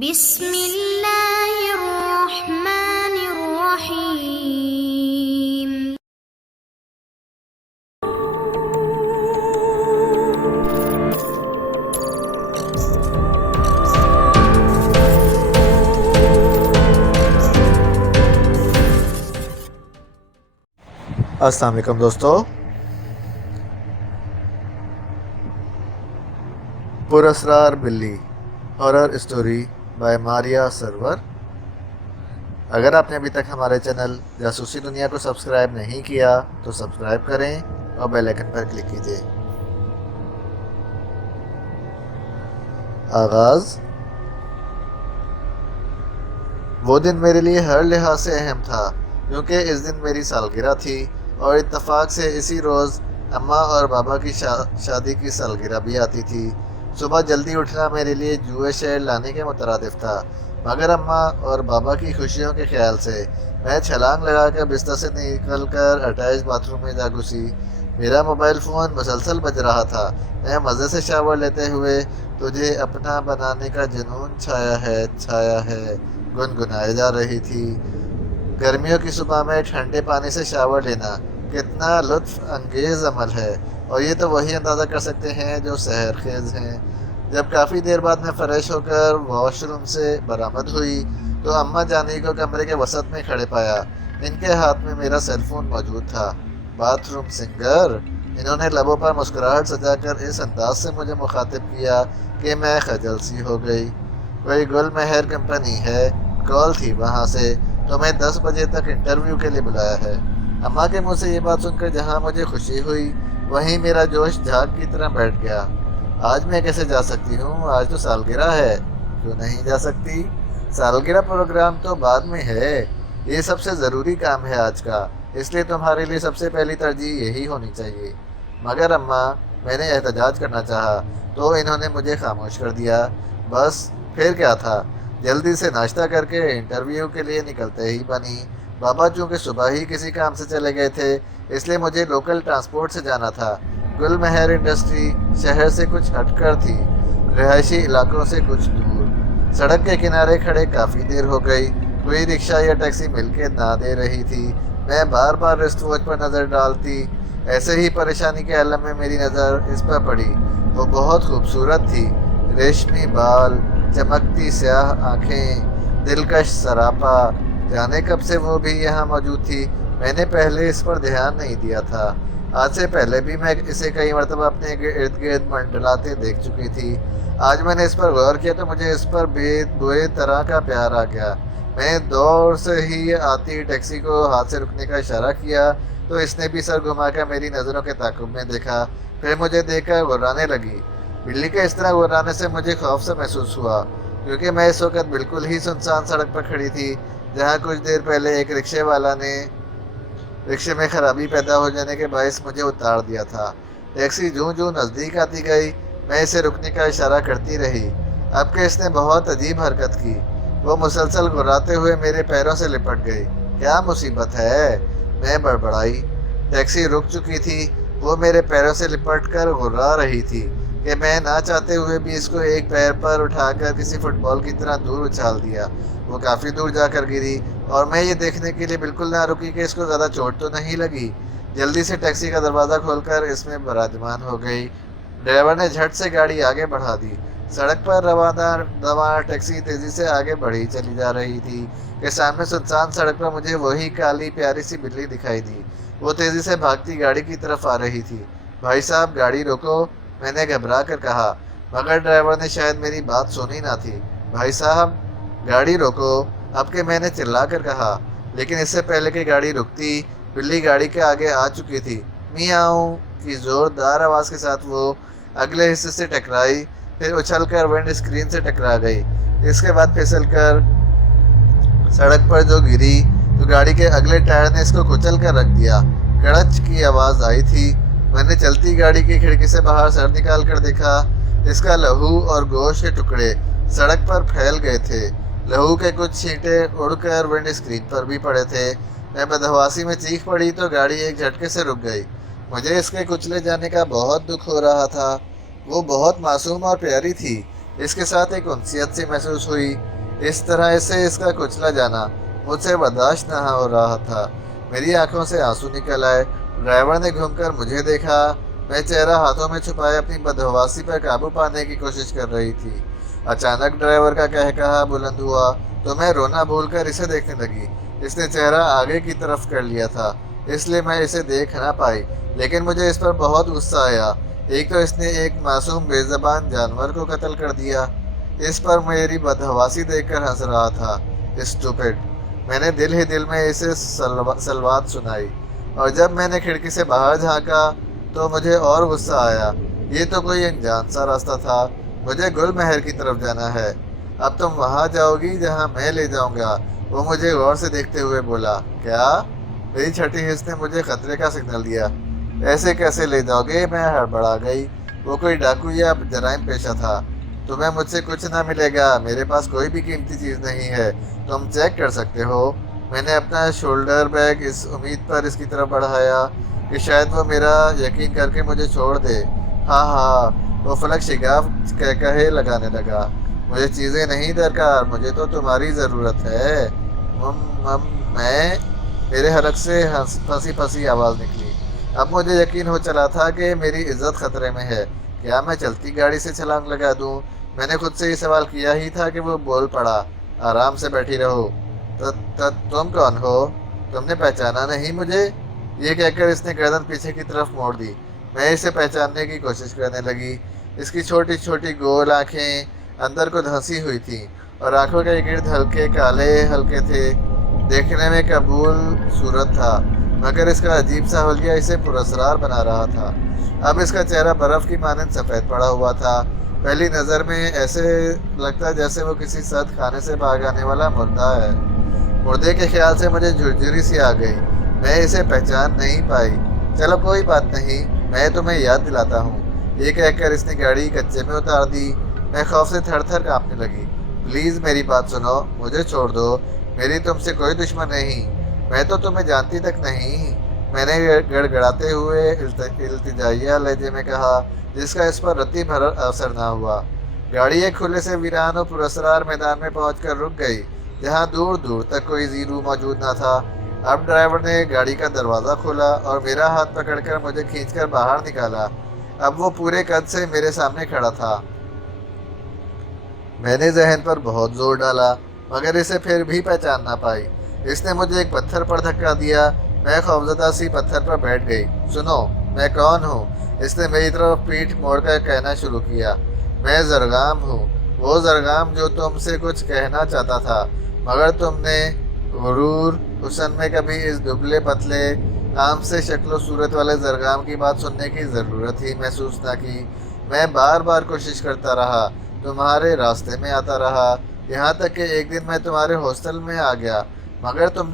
بسم اللہ الرحمن الرحیم۔ السلام علیکم دوستو، پراسرار بلی ہارر اسٹوری بائی ماریا سرور۔ اگر آپ نے ابھی تک ہمارے چینل جاسوسی دنیا کو سبسکرائب نہیں کیا تو سبسکرائب کریں اور بیل آئیکن پر کلک کیجیے۔ آغاز۔ وہ دن میرے لیے ہر لحاظ سے اہم تھا کیونکہ اس دن میری سالگرہ تھی اور اتفاق سے اسی روز اماں اور بابا کی شادی کی سالگرہ بھی آتی تھی۔ صبح جلدی اٹھنا میرے لیے جوئے شعر لانے کے مترادف تھا، مگر اماں اور بابا کی خوشیوں کے خیال سے میں چھلانگ لگا کر بستر سے نکل کر اٹیچ باتھ روم میں جا گھسی۔ میرا موبائل فون مسلسل بج رہا تھا۔ میں مزے سے شاور لیتے ہوئے "تجھے اپنا بنانے کا جنون چھایا ہے" گنگنائے جا رہی تھی۔ گرمیوں کی صبح میں ٹھنڈے پانی سے شاور لینا کتنا لطف انگیز عمل ہے، اور یہ تو وہی اندازہ کر سکتے ہیں جو سحر خیز ہیں۔ جب کافی دیر بعد میں فریش ہو کر واش روم سے برآمد ہوئی تو اماں جانی کو کمرے کے وسط میں کھڑے پایا۔ ان کے ہاتھ میں میرا سیل فون موجود تھا۔ "باتھ روم سنگر"، انہوں نے لبوں پر مسکراہٹ سجا کر اس انداز سے مجھے مخاطب کیا کہ میں خجل سی ہو گئی۔ "کوئی گل مہر کمپنی ہے، کال تھی وہاں سے، تمہیں 10 بجے تک انٹرویو کے لیے بلایا ہے"۔ اماں کے منہ سے یہ بات سن کر جہاں مجھے خوشی ہوئی وہیں میرا جوش جھاگ کی طرح بیٹھ گیا۔ آج میں کیسے جا سکتی ہوں؟ آج تو سالگرہ ہے۔ کیوں نہیں جا سکتی؟ سالگرہ پروگرام تو بعد میں ہے، یہ سب سے ضروری کام ہے آج کا، اس لیے تمہارے لیے سب سے پہلی ترجیح یہی ہونی چاہیے۔ مگر اماں، میں نے احتجاج کرنا چاہا تو انہوں نے مجھے خاموش کر دیا۔ بس پھر کیا تھا، جلدی سے ناشتہ کر کے انٹرویو کے لیے نکلتے ہی بنی۔ بابا چونکہ صبح ہی کسی کام سے چلے گئے تھے اس لیے مجھے لوکل ٹرانسپورٹ سے جانا تھا۔ گل مہر انڈسٹری شہر سے کچھ ہٹ کر تھی، رہائشی علاقوں سے کچھ دور۔ سڑک کے کنارے کھڑے کافی دیر ہو گئی، کوئی رکشہ یا ٹیکسی مل کے نہ دے رہی تھی۔ میں بار بار رسٹ واچ پر نظر ڈالتی، ایسے ہی پریشانی کے عالم میں میری نظر اس پر پڑی۔ وہ بہت خوبصورت تھی، ریشمی بال، چمکتی سیاہ آنکھیں، دلکش سراپا۔ جانے کب سے وہ بھی یہاں موجود تھی، میں نے پہلے اس پر دھیان نہیں دیا تھا۔ آج سے پہلے بھی میں اسے کئی مرتبہ اپنے ارد گرد منڈلاتے دیکھ چکی تھی۔ آج میں نے اس پر غور کیا تو مجھے اس پر بے طرح کا پیار آ گیا۔ میں دور سے ہی آتی ٹیکسی کو ہاتھ سے رکنے کا اشارہ کیا تو اس نے بھی سر گھما کر میری نظروں کے تعاقب میں دیکھا، پھر مجھے دیکھ کر غرانے لگی۔ بلی کے اس طرح غرانے سے مجھے خوف سے محسوس ہوا کیونکہ میں اس وقت بالکل ہی سنسان سڑک پر کھڑی تھی جہاں کچھ دیر پہلے ایک رکشے والا نے رکشے میں خرابی پیدا ہو جانے کے باعث مجھے اتار دیا تھا۔ ٹیکسی جوں نزدیک آتی گئی میں اسے رکنے کا اشارہ کرتی رہی، اب کہ اس نے بہت عجیب حرکت کی۔ وہ مسلسل غراتے ہوئے میرے پیروں سے لپٹ گئی۔ "کیا مصیبت ہے؟" میں بڑبڑائی۔ ٹیکسی رک چکی تھی، وہ میرے پیروں سے لپٹ کر غرا رہی تھی کہ میں نہ چاہتے ہوئے بھی اس کو ایک پیر پر اٹھا کر کسی فٹ بال کی طرح دور اچھال دیا۔ وہ کافی دور جا کر گری اور میں یہ دیکھنے کے لیے بالکل نہ رکی کہ اس کو زیادہ چوٹ تو نہیں لگی۔ جلدی سے ٹیکسی کا دروازہ کھول کر اس میں براجمان ہو گئی۔ ڈرائیور نے جھٹ سے گاڑی آگے بڑھا دی۔ سڑک پر رواں ٹیکسی تیزی سے آگے بڑھی چلی جا رہی تھی کہ سامنے سنسان سڑک پر مجھے وہی کالی پیاری سی بلی دکھائی دی۔ وہ تیزی سے بھاگتی گاڑی کی طرف آ رہی تھی۔ "بھائی صاحب، گاڑی روکو"، میں نے گھبرا کر کہا، مگر ڈرائیور نے شاید میری بات سنی نہ تھی۔ "بھائی صاحب، گاڑی روکو"، اب کہ میں نے چلا کر کہا، لیکن اس سے پہلے کہ گاڑی رکتی بلی گاڑی کے آگے آ چکی تھی۔ "میاؤں" کی زوردار آواز کے ساتھ وہ اگلے حصے سے ٹکرائی، پھر اچھل کر ونڈ اسکرین سے ٹکرا گئی۔ اس کے بعد پھسل کر سڑک پر جو گری تو گاڑی کے اگلے ٹائر نے اس کو کچل کر رکھ دیا۔ کڑچ کی آواز آئی تھی۔ میں نے چلتی گاڑی کی کھڑکی سے باہر سر نکال کر دیکھا، اس کا لہو اور گوشت کے ٹکڑے سڑک پر پھیل گئے تھے۔ لہو کے کچھ چھینٹے اڑ کر ونڈ اسکرین پر بھی پڑے تھے۔ میں بدحواسی میں چیخ پڑی تو گاڑی ایک جھٹکے سے رک گئی۔ مجھے اس کے کچلے جانے کا بہت دکھ ہو رہا تھا۔ وہ بہت معصوم اور پیاری تھی، اس کے ساتھ ایک انسیت سی محسوس ہوئی۔ اس طرح سے اس کا کچلا جانا مجھ سے برداشت نہ ہو رہا تھا۔ میری آنکھوں سے آنسو نکل آئے۔ ڈرائیور نے گھوم کر مجھے دیکھا۔ میں چہرہ ہاتھوں میں چھپائے اپنی بدحواسی پر قابو پانے کی کوشش کر رہی تھی۔ اچانک ڈرائیور کا کہا بلند ہوا تو میں رونا بھول کر اسے دیکھنے لگی۔ اس نے چہرہ آگے کی طرف کر لیا تھا، اس لیے میں اسے دیکھ نہ پائی، لیکن مجھے اس پر بہت غصہ آیا۔ ایک تو اس نے ایک معصوم بے زبان جانور کو قتل کر دیا، اس پر میری بدحواسی دیکھ کر ہنس رہا تھا۔ اسٹوپڈ! میں نے دل ہی دل میں اسے سلوات سنائی، اور جب میں نے کھڑکی سے باہر جھانکا تو مجھے اور غصہ آیا۔ یہ تو کوئی انجان سا راستہ تھا۔ مجھے گل مہر کی طرف جانا ہے۔ اب تم وہاں جاؤ گی جہاں میں لے جاؤں گا؟ وہ مجھے غور سے دیکھتے ہوئے بولا۔ کیا؟ میری چھٹی حص نے مجھے خطرے کا سگنل دیا۔ ایسے کیسے لے جاؤ گے؟ میں ہڑبڑا گئی۔ وہ کوئی ڈاکو یا جرائم پیشہ تھا۔ تمہیں مجھ سے کچھ نہ ملے گا، میرے پاس کوئی بھی قیمتی چیز نہیں ہے، تم چیک کر سکتے ہو۔ میں نے اپنا شولڈر بیگ اس امید پر اس کی طرف بڑھایا کہ شاید وہ میرا یقین کر کے مجھے چھوڑ دے۔ ہاں، وہ فلک شگاف کہے لگانے لگا۔ مجھے چیزیں نہیں درکار، مجھے تو تمہاری ضرورت ہے۔ میں میرے حلق سے پھنسی آواز نکلی۔ اب مجھے یقین ہو چلا تھا کہ میری عزت خطرے میں ہے۔ کیا میں چلتی گاڑی سے چھلانگ لگا دوں؟ میں نے خود سے یہ سوال کیا ہی تھا کہ وہ بول پڑا، آرام سے بیٹھی رہو۔ تم کون ہو؟ تم نے پہچانا نہیں مجھے؟ یہ کہہ کر اس نے گردن پیچھے کی طرف موڑ دی۔ میں اسے پہچاننے کی کوشش کرنے لگی۔ اس کی چھوٹی چھوٹی گول آنکھیں اندر کو دھنسی ہوئی تھیں اور آنکھوں کے گرد ہلکے کالے حلقے تھے۔ دیکھنے میں قبول صورت تھا، مگر اس کا عجیب سا حلیہ اسے پراسرار بنا رہا تھا۔ اب اس کا چہرہ برف کی مانند سفید پڑا ہوا تھا۔ پہلی نظر میں ایسے لگتا جیسے وہ کسی سرد کھانے سے بھاگ آنے والا مردہ ہے۔ مردے کے خیال سے مجھے جھرجھری سی آ گئی۔ میں اسے پہچان نہیں پائی۔ چلو کوئی بات نہیں، میں تمہیں یاد دلاتا ہوں۔ یہ کہہ کر اس نے گاڑی کچے میں اتار دی۔ میں خوف سے تھر تھر کانپنے لگی۔ پلیز میری بات سنو، مجھے چھوڑ دو، میری تم سے کوئی دشمن نہیں، میں تو تمہیں جانتی تک نہیں، میں نے گڑ گڑاتے ہوئے التجائیہ لہجے میں کہا، جس کا اس پر رتی بھر اثر نہ ہوا۔ گاڑی ایک کھلے سے ویران اور پراسرار میدان میں پہنچ کر رک گئی، جہاں دور دور تک کوئی زیرو موجود نہ تھا۔ اب ڈرائیور نے گاڑی کا دروازہ کھولا اور میرا ہاتھ پکڑ کر مجھے کھینچ کر باہر نکالا۔ اب وہ پورے قد سے میرے سامنے کھڑا تھا۔ میں نے ذہن پر بہت زور ڈالا، مگر اسے پھر بھی پہچان نہ پائی۔ اس نے مجھے ایک پتھر پر دھکا دیا۔ میں خوفزدہ سی پتھر پر بیٹھ گئی۔ سنو، میں کون ہوں؟ اس نے میری طرف پیٹھ موڑ کر کہنا شروع کیا۔ میں زرگام ہوں، وہ زرگام جو تم سے کچھ کہنا چاہتا تھا، مگر تم نے غرور حسن میں کبھی اس دبلے پتلے عام سے شکل و صورت والے زرگام کی بات سننے کی ضرورت ہی محسوس نہ کی۔ میں بار بار کوشش کرتا رہا، تمہارے راستے میں آتا رہا، یہاں تک کہ ایک دن میں تمہارے ہاسٹل میں آ گیا، مگر تم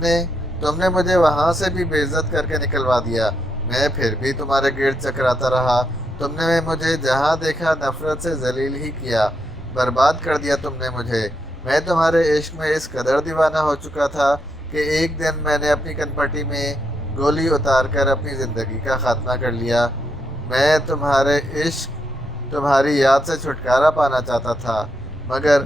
نے مجھے وہاں سے بھی بے عزت کر کے نکلوا دیا۔ میں پھر بھی تمہارے گرد چکراتا رہا۔ تم نے مجھے جہاں دیکھا نفرت سے ذلیل ہی کیا، برباد کر دیا تم نے مجھے۔ میں تمہارے عشق میں اس قدر دیوانہ ہو چکا تھا کہ ایک دن میں نے اپنی کنپٹی میں گولی اتار کر اپنی زندگی کا خاتمہ کر لیا۔ میں تمہارے عشق، تمہاری یاد سے چھٹکارا پانا چاہتا تھا، مگر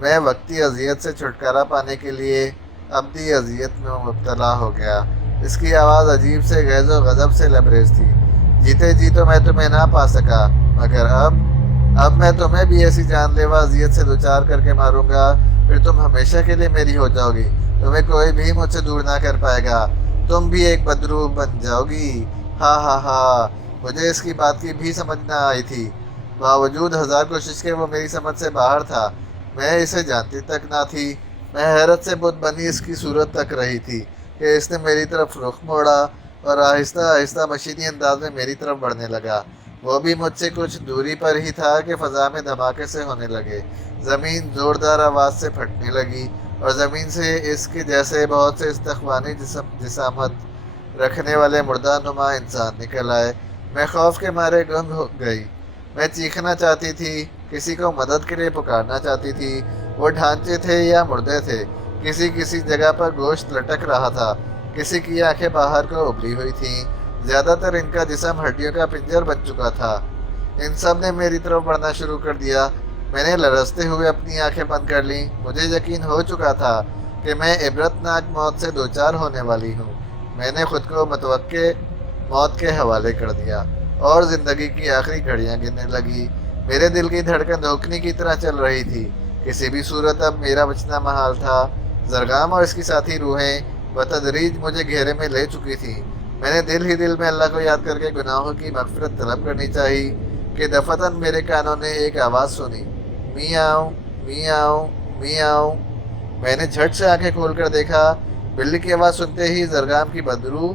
میں وقتی اذیت سے چھٹکارا پانے کے لیے ابدی اذیت میں مبتلا ہو گیا۔ اس کی آواز عجیب سے غیظ و غضب سے لبریز تھی۔ جیتے جی تو میں تمہیں نہ پا سکا، مگر اب میں تمہیں بھی ایسی جان لیوا اذیت سے دوچار کر کے ماروں گا، پھر تم ہمیشہ کے لیے میری ہو جاؤ گی، تمہیں کوئی بھی مجھ سے دور نہ کر پائے گا، تم بھی ایک بدروح بن جاؤ گی۔ ہاں، مجھے اس کی بات کی بھی سمجھ نہ آئی تھی، باوجود ہزار کوشش کے وہ میری سمجھ سے باہر تھا۔ میں اسے جانتی تک نہ تھی۔ میں حیرت سے بت بنی اس کی صورت تک رہی تھی کہ اس نے میری طرف رخ موڑا اور آہستہ آہستہ مشینی انداز میں میری طرف بڑھنے لگا۔ وہ بھی مجھ سے کچھ دوری پر ہی تھا کہ فضا میں دھماکے سے ہونے لگے، زمین زوردار آواز سے پھٹنے لگی اور زمین سے اس کے جیسے بہت سے استخوانی جسامت رکھنے والے مردہ نما انسان نکل آئے۔ میں خوف کے مارے گنگ ہو گئی۔ میں چیخنا چاہتی تھی، کسی کو مدد کے لیے پکارنا چاہتی تھی۔ وہ ڈھانچے تھے یا مردے تھے، کسی جگہ پر گوشت لٹک رہا تھا، کسی کی آنکھیں باہر کو ابلی ہوئی تھیں، زیادہ تر ان کا جسم ہڈیوں کا پنجر بن چکا تھا۔ ان سب نے میری طرف بڑھنا شروع کر دیا۔ میں نے لرزتے ہوئے اپنی آنکھیں بند کر لیں۔ مجھے یقین ہو چکا تھا کہ میں عبرتناک موت سے دوچار ہونے والی ہوں۔ میں نے خود کو متوقع موت کے حوالے کر دیا اور زندگی کی آخری گھڑیاں گننے لگی۔ میرے دل کی دھڑکن دھوکنی کی طرح چل رہی تھی۔ کسی بھی صورت اب میرا بچنا محال تھا۔ زرگام اور اس کی ساتھی روحیں بتدریج مجھے گھیرے میں لے چکی تھیں۔ میں نے دل ہی دل میں اللہ کو یاد کر کے گناہوں کی مغفرت طلب کرنی چاہی کہ دفعتاً میرے کانوں نے ایک آواز سنی، میاؤں میاؤں میاؤں۔ میں نے جھٹ سے آنکھیں کھول کر دیکھا۔ بلی کی آواز سنتے ہی زرگام کی بدرو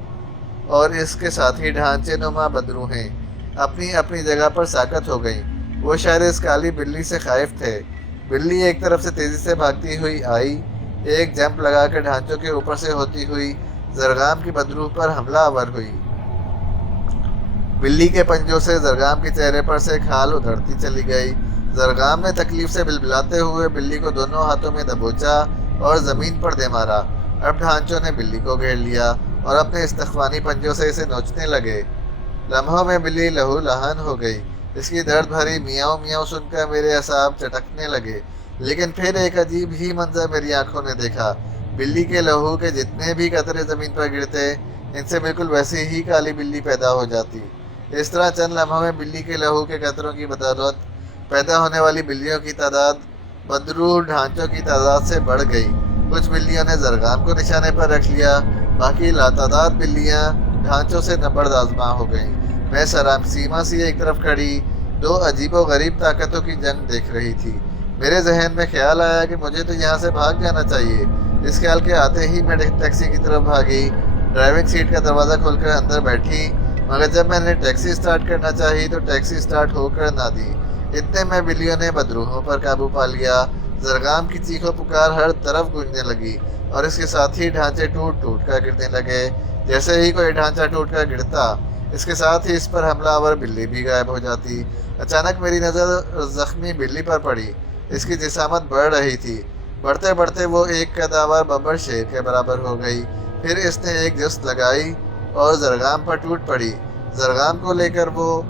اور اس کے ساتھی ڈھانچے نما بدروہیں اپنی اپنی جگہ پر ساکت ہو گئیں۔ وہ شاید اس کالی بلی سے خائف تھے۔ بلی ایک طرف سے تیزی سے بھاگتی ہوئی آئی، ایک جمپ لگا کر ڈھانچوں کے اوپر سے ہوتی ہوئی زرگام کی بدروح پر حملہ آور ہوئی۔ بلی کے پنجوں سے زرگام کے چہرے پر سے کھال ادھڑتی چلی گئی۔ زرگام نے تکلیف سے بلبلاتے ہوئے بلی کو دونوں ہاتھوں میں دبوچا اور زمین پر دے مارا۔ اب ڈھانچوں نے بلی کو گھیر لیا اور اپنے استخوانی پنجوں سے اسے نوچنے لگے۔ لمحوں میں بلی لہو لہان ہو گئی۔ اس کی درد بھری میاؤں میاؤں سن کر میرے اعصاب چٹکنے لگے۔ لیکن پھر ایک عجیب ہی منظر میری آنکھوں نے دیکھا۔ بلی کے لہو کے جتنے بھی قطرے زمین پر گرتے، ان سے بالکل ویسی ہی کالی بلی پیدا ہو جاتی۔ اس طرح چند لمحوں میں بلی کے لہو کے قطروں کی بدولت پیدا ہونے والی بلیوں کی تعداد بدرو ڈھانچوں کی تعداد سے بڑھ گئی۔ کچھ بلیوں نے زرگام کو نشانے پر رکھ لیا، باقی لاتعداد بلیاں ڈھانچوں سے نبرد آزما ہو گئیں۔ میں سیما سی ایک طرف کھڑی دو عجیب و غریب طاقتوں کی جنگ دیکھ رہی تھی۔ میرے ذہن میں خیال آیا کہ مجھے تو یہاں سے بھاگ جانا چاہیے۔ اس خیال کے آتے ہی میں ٹیکسی کی طرف بھاگی، ڈرائیونگ سیٹ کا دروازہ کھول کر اندر بیٹھی، مگر جب میں نے ٹیکسی سٹارٹ کرنا چاہی تو ٹیکسی سٹارٹ ہو کر نہ دی۔ اتنے میں بلیوں نے بدروحوں پر قابو پا لیا۔ زرگام کی چیخ و پکار ہر طرف گونجنے لگی اور اس کے ساتھ ہی ڈھانچے ٹوٹ ٹوٹ کر گرنے لگے۔ جیسے ہی کوئی ڈھانچہ ٹوٹ کر گرتا، اس کے ساتھ ہی اس پر حملہ آور بلی بھی غائب ہو جاتی۔ اچانک میری نظر زخمی بلی پر پڑی۔ اس کی جسامت بڑھ رہی تھی۔ بڑھتے بڑھتے وہ ایک قدآور ببر شیر کے برابر ہو گئی۔ پھر اس نے ایک جست لگائی اور زرگام پر ٹوٹ پڑی۔ زرگام کو لے کر وہ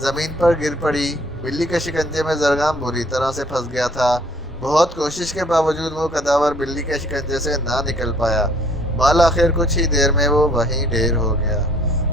زمین پر گر پڑی۔ بلی کے شکنجے میں زرگام بری طرح سے پھنس گیا تھا۔ بہت کوشش کے باوجود وہ قدآور بلی کے شکنجے سے نہ نکل پایا۔ بالآخر کچھ ہی دیر میں وہ وہیں ڈھیر ہو گیا۔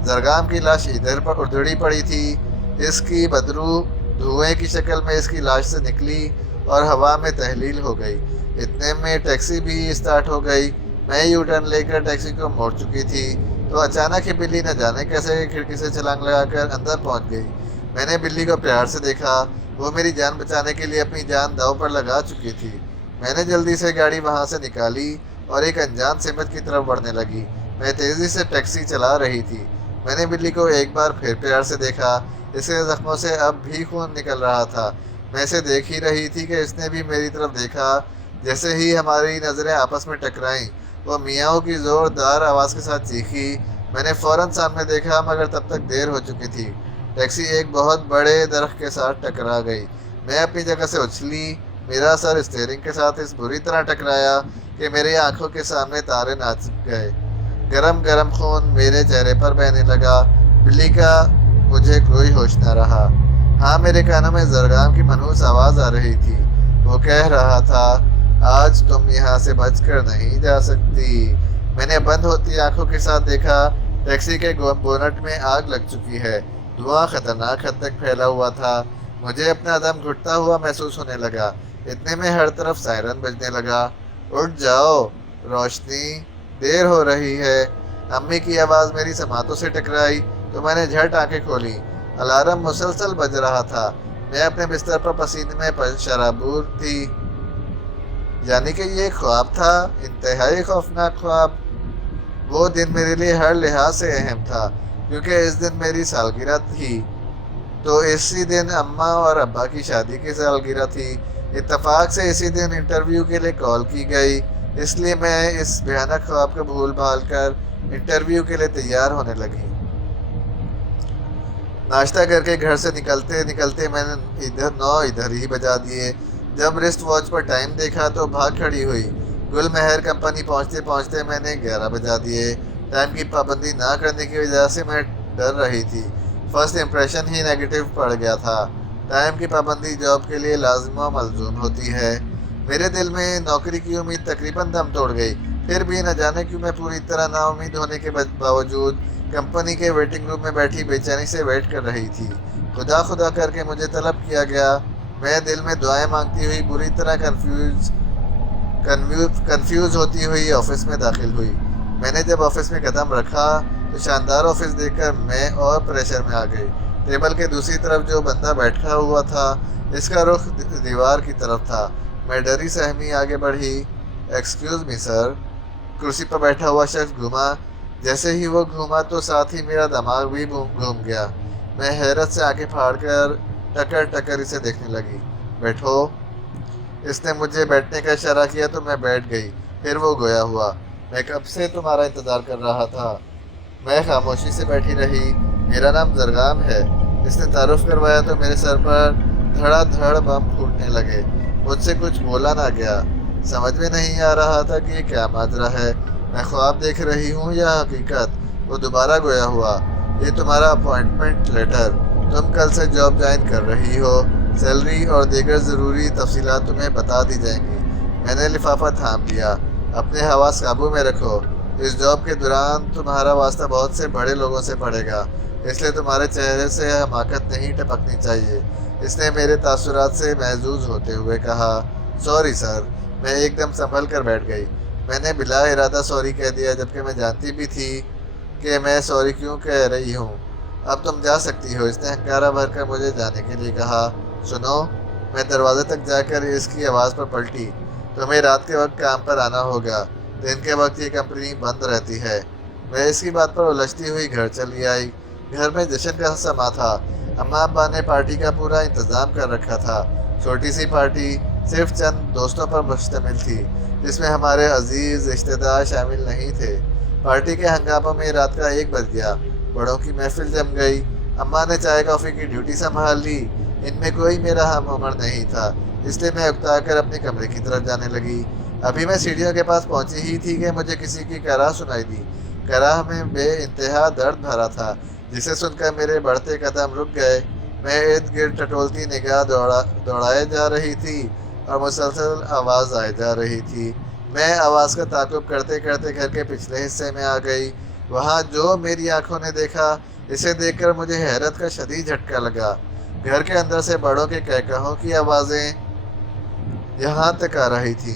زرگام کی لاش ادھر پر ادھڑی پڑی تھی۔ اس کی بدرو دھوئیں کی شکل میں اس کی لاش سے نکلی اور ہوا میں تحلیل ہو گئی۔ اتنے میں ٹیکسی بھی اسٹارٹ ہو گئی۔ میں یو ٹرن لے کر ٹیکسی کو موڑ چکی تھی تو اچانک ہی بلی نہ جانے کیسے کھڑکی سے چھلانگ لگا کر اندر پہنچ گئی۔ میں نے بلی کو پیار سے دیکھا۔ وہ میری جان بچانے کے لیے اپنی جان داؤ پر لگا چکی تھی۔ میں نے جلدی سے گاڑی وہاں سے نکالی اور ایک انجان سمت کی طرف بڑھنے لگی۔ میں تیزی سے ٹیکسی چلا رہی تھی۔ میں نے بلی کو ایک بار پھر پیار سے دیکھا۔ اس کے زخموں سے اب بھی خون نکل رہا تھا۔ میں اسے دیکھ ہی رہی تھی کہ اس نے بھی میری طرف دیکھا۔ جیسے ہی ہماری نظریں آپس میں ٹکرائیں، وہ میاؤں کی زوردار آواز کے ساتھ چیخی۔ میں نے فوراً سامنے دیکھا، مگر تب تک دیر ہو چکی تھی۔ ٹیکسی ایک بہت بڑے درخت کے ساتھ ٹکرا گئی۔ میں اپنی جگہ سے اچھلی۔ میرا سر اسٹیئرنگ کے ساتھ اس بری طرح ٹکرایا کہ میری آنکھوں کے سامنے تارے ناچ گئے۔ گرم گرم خون میرے چہرے پر بہنے لگا۔ بلی کا مجھے کوئی ہوش نہ رہا۔ ہاں، میرے کانوں میں زرگام کی منحوس آواز آ رہی تھی۔ وہ کہہ رہا تھا، آج تم یہاں سے بچ کر نہیں جا سکتی۔ میں نے بند ہوتی آنکھوں کے ساتھ دیکھا، ٹیکسی کے بونٹ میں آگ لگ چکی ہے۔ دھواں خطرناک حد تک پھیلا ہوا تھا۔ مجھے اپنا دم گھٹتا ہوا محسوس ہونے لگا۔ اتنے میں ہر طرف سائرن بجنے لگا۔ اٹھ جاؤ روشنی، دیر ہو رہی ہے۔ امی کی آواز میری سماعتوں سے ٹکرائی تو میں نے جھٹ آنکھیں کھولی۔ الارم مسلسل بج رہا تھا۔ میں اپنے بستر پر پسینے میں شرابور تھی۔ یعنی کہ یہ خواب تھا، انتہائی خوفناک خواب۔ وہ دن میرے لیے ہر لحاظ سے اہم تھا کیونکہ اس دن میری سالگرہ تھی، تو اسی دن اماں اور ابا کی شادی کی سالگرہ تھی۔ اتفاق سے اسی دن انٹرویو کے لیے کال کی گئی، اس لیے میں اس بھیانک خواب کو بھول بھال کر انٹرویو کے لیے تیار ہونے لگی۔ ناشتہ کر کے گھر سے نکلتے نکلتے میں نے ادھر ہی بجا دیے۔ جب رسٹ واچ پر ٹائم دیکھا تو بھاگ کھڑی ہوئی۔ گل مہر کمپنی پہنچتے پہنچتے میں نے 11 بجا دیے۔ ٹائم کی پابندی نہ کرنے کی وجہ سے میں ڈر رہی تھی۔ فرسٹ امپریشن ہی نیگیٹو پڑ گیا تھا۔ ٹائم کی پابندی جاب کے لیے لازم و ملزوم ہوتی ہے۔ میرے دل میں نوکری کی امید تقریباً دم توڑ گئی، پھر بھی نہ جانے کیوں میں پوری طرح نا امید ہونے کے باوجود کمپنی کے ویٹنگ روم میں بیٹھی بے چینی سے ویٹ کر رہی تھی۔ خدا خدا کر کے مجھے طلب کیا گیا۔ میں دل میں دعائیں مانگتی ہوئی بری طرح کنفیوز ہوتی ہوئی آفس میں داخل ہوئی۔ میں نے جب آفس میں قدم رکھا تو شاندار آفس دیکھ کر میں اور پریشر میں آ گئی۔ ٹیبل کے دوسری طرف جو بندہ بیٹھا ہوا تھا اس کا رخ دیوار کی طرف تھا۔ میں ڈری سہمی آگے بڑھی۔ ایکسکیوز می سر۔ کرسی پر بیٹھا ہوا شخص گھوما۔ جیسے ہی وہ گھوما تو ساتھ ہی میرا دماغ بھی گھوم گیا۔ میں حیرت سے آنکھیں پھاڑ کر ٹکر ٹکر اسے دیکھنے لگی۔ بیٹھو۔ اس نے مجھے بیٹھنے کا اشارہ کیا تو میں بیٹھ گئی۔ پھر وہ گویا ہوا۔ میں کب سے تمہارا انتظار کر رہا تھا۔ میں خاموشی سے بیٹھی رہی۔ میرا نام زرگام ہے۔ اس نے تعارف کروایا تو میرے سر پر دھڑا دھڑ بم پھوٹنے لگے۔ مجھ سے کچھ بولا نہ گیا۔ سمجھ میں نہیں آ رہا تھا کہ یہ کیا ماجرا ہے۔ میں خواب دیکھ رہی ہوں یا حقیقت۔ وہ دوبارہ گویا ہوا۔ یہ تمہارا اپوائنٹمنٹ لیٹر۔ تم کل سے جاب جوائن کر رہی ہو۔ سیلری اور دیگر ضروری تفصیلات تمہیں بتا دی جائیں گی۔ میں نے لفافہ تھام لیا۔ اپنے حواس قابو میں رکھو۔ اس جاب کے دوران تمہارا واسطہ بہت سے بڑے لوگوں سے پڑے گا، اس لیے تمہارے چہرے سے حماقت نہیں ٹپکنی چاہیے۔ اس نے میرے تاثرات سے محظوظ ہوتے ہوئے کہا۔ Sorry sir. میں ایک دم سنبھل کر بیٹھ گئی۔ میں نے بلا ارادہ سوری کہہ دیا، جبکہ میں جانتی بھی تھی کہ میں سوری کیوں کہہ رہی ہوں۔ اب تم جا سکتی ہو، اس نے ہنکارا بھر کر مجھے جانے کے لیے کہا۔ سنو۔ میں دروازے تک جا کر اس کی آواز پر پلٹی۔ تمہیں رات کے وقت کام پر آنا ہوگا، دن کے وقت یہ کمپنی بند رہتی ہے۔ میں اس کی بات پر الجھتی ہوئی گھر چلی آئی۔ گھر میں جشن کا سما تھا۔ اماں ابا نے پارٹی کا پورا انتظام کر رکھا تھا۔ چھوٹی سی پارٹی صرف چند دوستوں پر مشتمل تھی، جس میں ہمارے عزیز رشتہ دار شامل نہیں تھے۔ پارٹی کے ہنگاموں میں رات کا 1 بج گیا۔ بڑوں کی محفل جم گئی۔ اماں نے چائے کافی کی ڈیوٹی سنبھال لی۔ ان میں کوئی میرا ہم عمر نہیں تھا، اس لیے میں اکتا کر اپنے کمرے کی طرف جانے لگی۔ ابھی میں سیڑھیوں کے پاس پہنچی ہی تھی کہ مجھے کسی کی کراہ سنائی دی۔ کراہ میں بے انتہا درد بھرا تھا، جسے سن کر میرے بڑھتے قدم رک گئے۔ میں ارد گرد ٹٹولتی نگاہ دوڑائے جا رہی تھی اور مسلسل آواز آئے جا رہی تھی۔ میں آواز کا تعاقب کرتے کرتے گھر کے پچھلے حصے میں آ گئی۔ وہاں جو میری آنکھوں نے دیکھا، اسے دیکھ کر مجھے حیرت کا شدید جھٹکا لگا۔ گھر کے اندر سے بڑوں کے کہکہوں کی آوازیں یہاں تک آ رہی تھی۔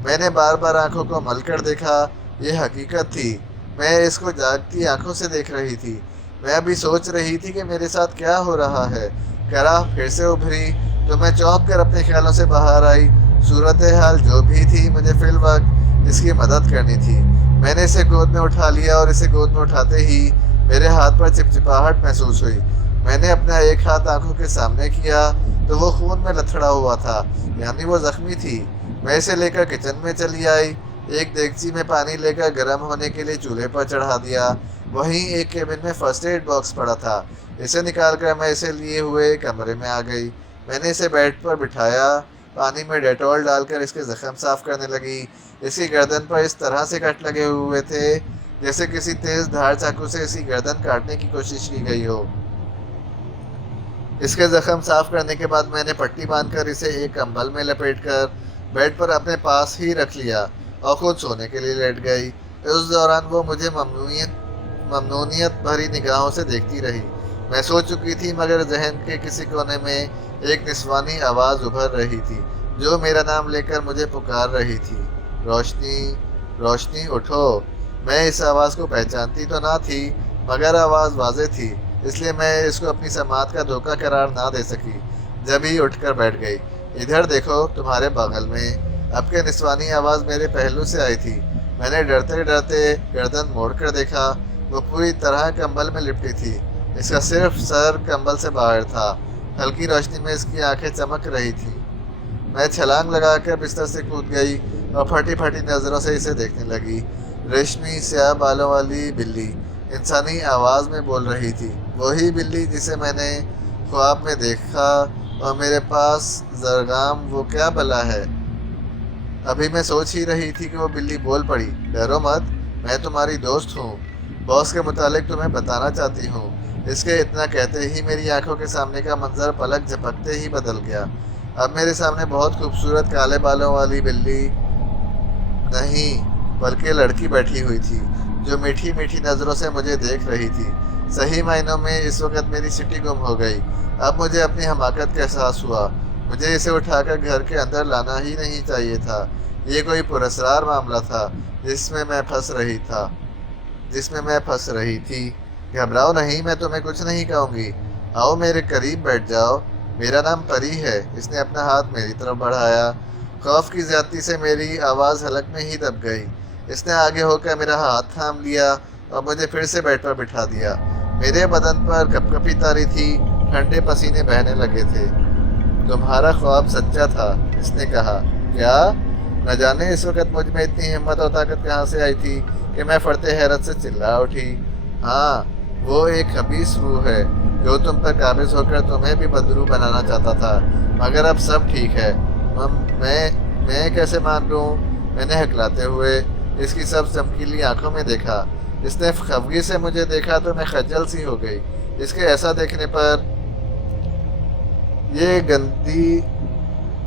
میں نے بار بار آنکھوں کو مل کر دیکھا۔ یہ حقیقت تھی۔ میں اس کو جاگتی آنکھوں سے دیکھ رہی تھی۔ میں ابھی سوچ رہی تھی کہ میرے ساتھ کیا ہو رہا ہے۔ کراہ پھر سے ابھری تو میں چونک کر اپنے خیالوں سے باہر آئی۔ صورتحال جو بھی تھی، مجھے فی الوقت اس کی مدد کرنی تھی۔ میں نے اسے گود میں اٹھا لیا اور اسے گود میں اٹھاتے ہی میرے ہاتھ پر چپچپاہٹ محسوس ہوئی۔ میں نے اپنا ایک ہاتھ آنکھوں کے سامنے کیا تو وہ خون میں لتھڑا ہوا تھا، یعنی وہ زخمی تھی۔ میں اسے لے کر کچن میں چلی آئی۔ ایک دیگچی میں پانی لے کر گرم ہونے کے لیے چولہے پر چڑھا دیا۔ وہیں ایک کیبن میں فرسٹ ایڈ باکس پڑا تھا۔ اسے نکال کر میں اسے لیے ہوئے کمرے میں آ گئی۔ میں نے اسے بیڈ پر بٹھایا، پانی میں ڈیٹول ڈال کر اس کے زخم صاف کرنے لگی۔ اس کی گردن پر اس طرح سے کٹ لگے ہوئے تھے جیسے کسی تیز دھار چاقو سے اس کی گردن کاٹنے کی کوشش کی گئی ہو۔ اس کے زخم صاف کرنے کے بعد میں نے پٹی باندھ کر اسے ایک کمبل میں لپیٹ کر بیڈ پر اپنے پاس ہی رکھ لیا اور خود سونے کے لیے لیٹ گئی۔ اس دوران وہ مجھے ممنونیت بھری نگاہوں سے دیکھتی رہی۔ میں سو چکی تھی، مگر ذہن کے کسی کونے میں ایک نسوانی آواز ابھر رہی تھی جو میرا نام لے کر مجھے پکار رہی تھی۔ روشنی، روشنی اٹھو۔ میں اس آواز کو پہچانتی تو نہ تھی، مگر آواز واضح تھی، اس لیے میں اس کو اپنی سماعت کا دھوکہ قرار نہ دے سکی۔ جب ہی اٹھ کر بیٹھ گئی۔ ادھر دیکھو، تمہارے بغل میں۔ اب کے نسوانی آواز میرے پہلو سے آئی تھی۔ میں نے ڈرتے ڈرتے گردن موڑ کر دیکھا۔ وہ پوری طرح کمبل میں لپٹی تھی۔ اس کا صرف سر کمبل سے باہر تھا۔ ہلکی روشنی میں اس کی آنکھیں چمک رہی تھیں۔ میں چھلانگ لگا کر بستر سے کود گئی اور پھٹی پھٹی نظروں سے اسے دیکھنے لگی۔ ریشمی سیاہ بالوں والی بلی انسانی آواز میں بول رہی تھی، وہی بلی جسے میں نے خواب میں دیکھا اور میرے پاس زرگام وہ کیا بلا ہے۔ ابھی میں سوچ ہی رہی تھی کہ وہ بلی بول پڑی، ڈرو مت، میں تمہاری دوست ہوں، باس کے متعلق تمہیں بتانا چاہتی ہوں۔ اس کے اتنا کہتے ہی میری آنکھوں کے سامنے کا منظر پلک جھپکتے ہی بدل گیا۔ اب میرے سامنے بہت خوبصورت کالے بالوں والی بلی نہیں بلکہ لڑکی بیٹھی ہوئی تھی، جو میٹھی میٹھی نظروں سے مجھے دیکھ رہی تھی۔ صحیح معنوں میں اس وقت میری سٹی گم ہو گئی۔ اب مجھے اپنی حماقت کا احساس ہوا۔ مجھے اسے اٹھا کر گھر کے اندر لانا ہی نہیں چاہیے تھا۔ یہ کوئی پراسرار معاملہ تھا جس میں میں پھنس رہی تھی۔ گھبراؤ نہیں، میں تمہیں کچھ نہیں کہوں گی۔ آؤ میرے قریب بیٹھ جاؤ، میرا نام پری ہے۔ اس نے اپنا ہاتھ میری طرف بڑھایا۔ خوف کی زیادتی سے میری آواز حلق میں ہی دب گئی۔ اس نے آگے ہو کر میرا ہاتھ تھام لیا اور مجھے پھر سے بیڈ پر بٹھا دیا۔ میرے بدن پر کپ کپی تاری تھی، ٹھنڈے پسینے بہنے لگے تھے۔ تمہارا خواب سچا تھا، اس نے کہا۔ کیا؟ نہ جانے اس وقت مجھ میں اتنی ہمت اور طاقت کہاں سے آئی تھی کہ میں فرتے حیرت سے چلا اٹھی۔ ہاں، وہ ایک خبیث روح ہے جو تم پر قابض ہو کر تمہیں بھی بدروح بنانا چاہتا تھا، مگر اب سب ٹھیک ہے۔ میں کیسے مان لوں؟ میں نے ہکلاتے ہوئے اس کی سب چمکیلی آنکھوں میں دیکھا۔ اس نے خفگی سے مجھے دیکھا تو میں خجل سی ہو گئی۔ اس کے ایسا دیکھنے پر یہ گندی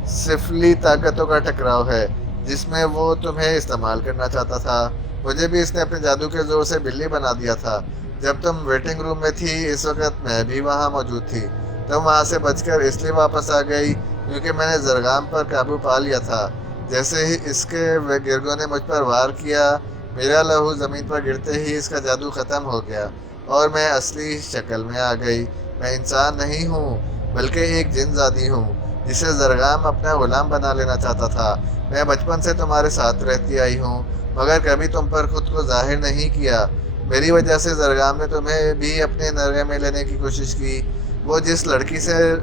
سفلی طاقتوں کا ٹکراؤ ہے جس میں وہ تمہیں استعمال کرنا چاہتا تھا۔ مجھے بھی اس نے اپنے جادو کے زور سے بلی بنا دیا تھا۔ جب تم ویٹنگ روم میں تھی اس وقت میں بھی وہاں موجود تھی۔ تم وہاں سے بچ کر اس لیے واپس آ گئی کیونکہ میں نے زرغام پر قابو پا لیا تھا۔ جیسے ہی اس کے گرگوں نے مجھ پر وار کیا، میرا لہو زمین پر گرتے ہی اس کا جادو ختم ہو گیا اور میں اصلی شکل میں آ گئی۔ میں انسان نہیں ہوں بلکہ ایک جن زادی ہوں جسے زرغام اپنا غلام بنا لینا چاہتا تھا۔ میں بچپن سے تمہارے ساتھ رہتی آئی ہوں مگر کبھی تم پر خود کو ظاہر نہیں کیا۔ میری وجہ سے زرغام نے تمہیں بھی اپنے نرغے میں لینے کی کوشش کی۔ وہ جس لڑکی سے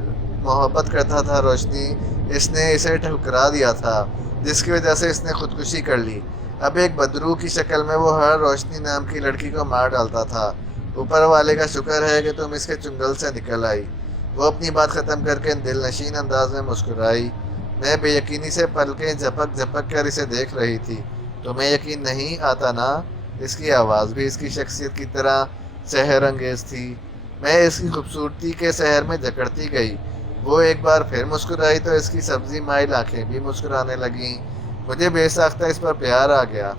محبت کرتا تھا روشنی، اس نے اسے ٹھکرا دیا تھا جس کی وجہ سے اس نے خودکشی کر لی۔ اب ایک بدروح کی شکل میں وہ ہر روشنی نام کی لڑکی کو مار ڈالتا تھا۔ اوپر والے کا شکر ہے کہ تم اس کے چنگل سے نکل آئی۔ وہ اپنی بات ختم کر کے دل نشین انداز میں مسکرائی۔ میں بے یقینی سے پلکیں جھپک جھپک کر اسے دیکھ رہی تھی۔ تمہیں یقین نہیں آتا نا؟ اس کی آواز بھی اس کی شخصیت کی طرح سحر انگیز تھی۔ میں اس کی خوبصورتی کے سحر میں جکڑتی گئی۔ وہ ایک بار پھر مسکرائی تو اس کی سبزی مائل آنکھیں بھی مسکرانے لگیں۔ مجھے بے ساختہ اس پر پیار آ گیا،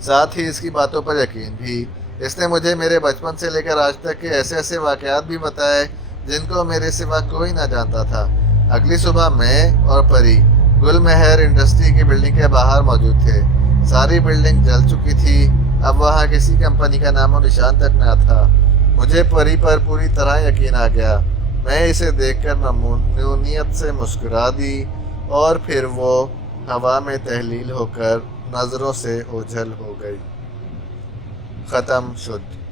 ساتھ ہی اس کی باتوں پر یقین بھی۔ اس نے مجھے میرے بچپن سے لے کر آج تک کے ایسے ایسے واقعات بھی بتائے جن کو میرے سوا کوئی نہ جانتا تھا۔ اگلی صبح میں اور پری گل مہر انڈسٹری کی بلڈنگ کے باہر موجود تھے۔ ساری بلڈنگ جل چکی تھی، اب وہاں کسی کمپنی کا نام و نشان تک نہ تھا۔ مجھے پری پر پوری طرح یقین آ گیا۔ میں اسے دیکھ کر ممنونیت سے مسکرا دی اور پھر وہ ہوا میں تحلیل ہو کر نظروں سے اوجھل ہو گئی۔ ختم شد۔